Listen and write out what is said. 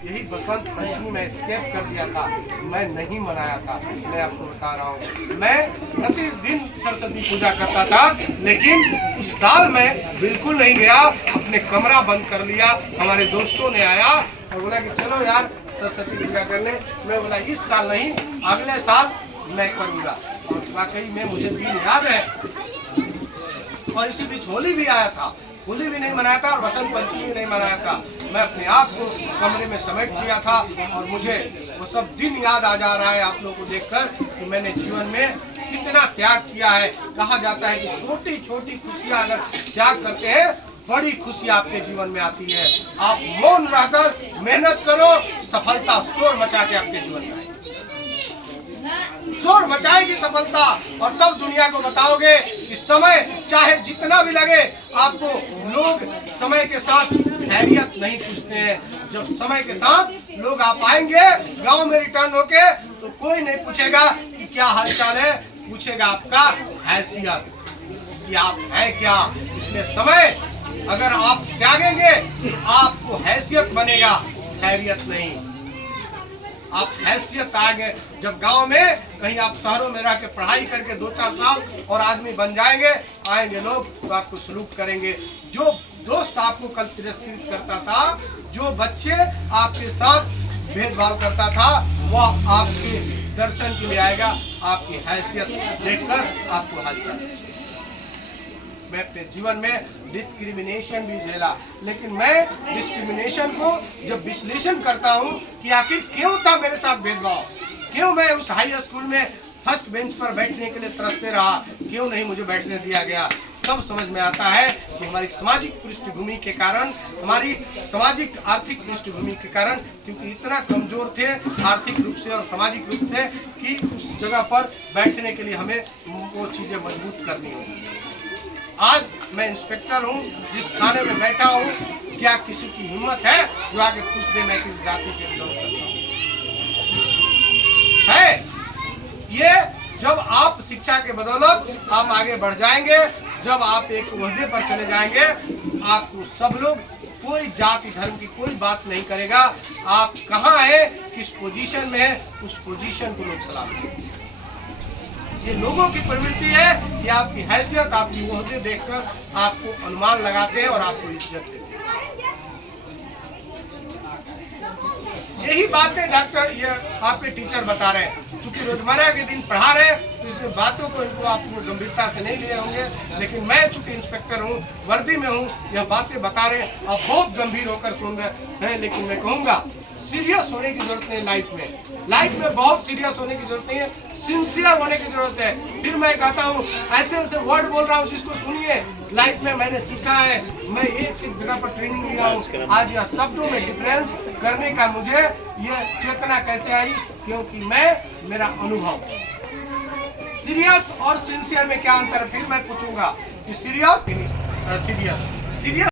यही बसंत पंचमी में स्केप कर दिया था, मैं नहीं मनाया था। मैं आपको बता रहा हूँ, मैं प्रतिदिन सरस्वती पूजा करता था, लेकिन उस साल मैं बिल्कुल नहीं गया। अपने कमरा बंद कर लिया। हमारे दोस्तों ने आया और बोला कि चलो यार सरस्वती पूजा करने। मैं बोला इस साल नहीं, अगले साल मैं करूँगा। और वाकई में मुझे दिन याद है। और इसी बीच होली भी आया था, होली भी नहीं मनाया था और बसंत पंचमी भी नहीं मनाया था। मैं अपने आप को कमरे में समेट दिया था और मुझे वो सब दिन याद आ जा रहा है आप लोगों को देखकर कि मैंने जीवन में कितना त्याग किया है। कहा जाता है कि छोटी छोटी खुशियां अगर त्याग करते हैं, बड़ी खुशी आपके जीवन में आती है। आप मौन रहकर मेहनत करो, सफलता शोर मचा के आपके जीवन में आएगी, शोर मचाएगी सफलता। और तब दुनिया को बताओगे कि समय चाहे जितना भी लगे आपको। लोग समय के साथ खैरियत नहीं पूछते हैं। जब समय के साथ लोग आप आएंगे गांव में रिटर्न होके, तो कोई नहीं पूछेगा कि क्या हालचाल है, पूछेगा आपका हैसियत कि आप हैं क्या। इसलिए समय अगर आप त्यागेंगे, आपको हैसियत बनेगा, खैरियत नहीं। आप हैसियत आगे जब गांव में कहीं आप शहरों में रह के पढ़ाई करके 2-4 साल और आदमी बन जाएंगे, आएंगे लोग तो आपको सलूट करेंगे। जो दोस्त आपको कल तिरस्कृत करता था, जो बच्चे आपके साथ भेदभाव करता था, वह आपके दर्शन के लिए आएगा, आपकी हैसियत देखकर आपको हलचल। मैं अपने जीवन में डिस्क्रिमिनेशन भी झेला, लेकिन मैं डिस्क्रिमिनेशन को जब विश्लेषण करता हूँ कि आखिर क्यों था मेरे साथ भेदभाव, क्यों मैं उस हाई स्कूल में फर्स्ट बेंच पर बैठने के लिए तरसते रहा, क्यों नहीं मुझे बैठने दिया गया, तब समझ में आता है कि हमारी सामाजिक पृष्ठभूमि के कारण, हमारी सामाजिक आर्थिक पृष्ठभूमि के कारण, क्योंकि इतना कमजोर थे आर्थिक रूप से और सामाजिक रूप से कि उस जगह पर बैठने के लिए हमें वो चीजें मजबूत करनी होगी। आज मैं इंस्पेक्टर हूँ, जिस थाने में बैठा हूँ, क्या किसी की हिम्मत है जो आके पूछ दे मैं किस जाति से बिलोंग करता हूँ? है ये जब आप शिक्षा के बदौलत आप आगे बढ़ जाएंगे, जब आप एक ओहदे पर चले जाएंगे, आपको सब लोग, कोई जाति धर्म की कोई बात नहीं करेगा। आप कहाँ है, किस पोजीशन में है, उस पोजीशन को लोग सलाम करेंगे। ये लोगों की प्रवृत्ति है कि आपकी हैसियत, आपकी ओहदे देखकर आपको अनुमान लगाते हैं और आपको इज्जत देते हैं। यही बातें डॉक्टर, ये आपके टीचर बता रहे हैं। चूंकि रोजमर्रा के दिन पढ़ा रहे हैं तो इसमें बातों को इनको आप गंभीरता से नहीं लिए होंगे, लेकिन मैं चूंकि इंस्पेक्टर हूँ, वर्दी में हूँ, यह बातें बता रहे हैं, आप बहुत गंभीर होकर सुन रहे हैं। लेकिन मैं कहूँगा सीरियस होने की जरूरत है। लाइफ में बहुत सीरियस होने की जरूरत नहीं है, सिंसियर होने की जरूरत है। फिर मैं कहता हूँ, ऐसे ऐसे वर्ड बोल रहा हूँ जिसको सुनिए। लाइफ में मैंने सीखा है, मैं एक से एक जगह पर ट्रेनिंग लिया हूँ। आज यह शब्दों में डिफरेंस करने का मुझे यह चेतना कैसे आई, क्योंकि मेरा अनुभव। सीरियस और सिंसियर में क्या अंतर है, फिर मैं पूछूंगा कि सीरियस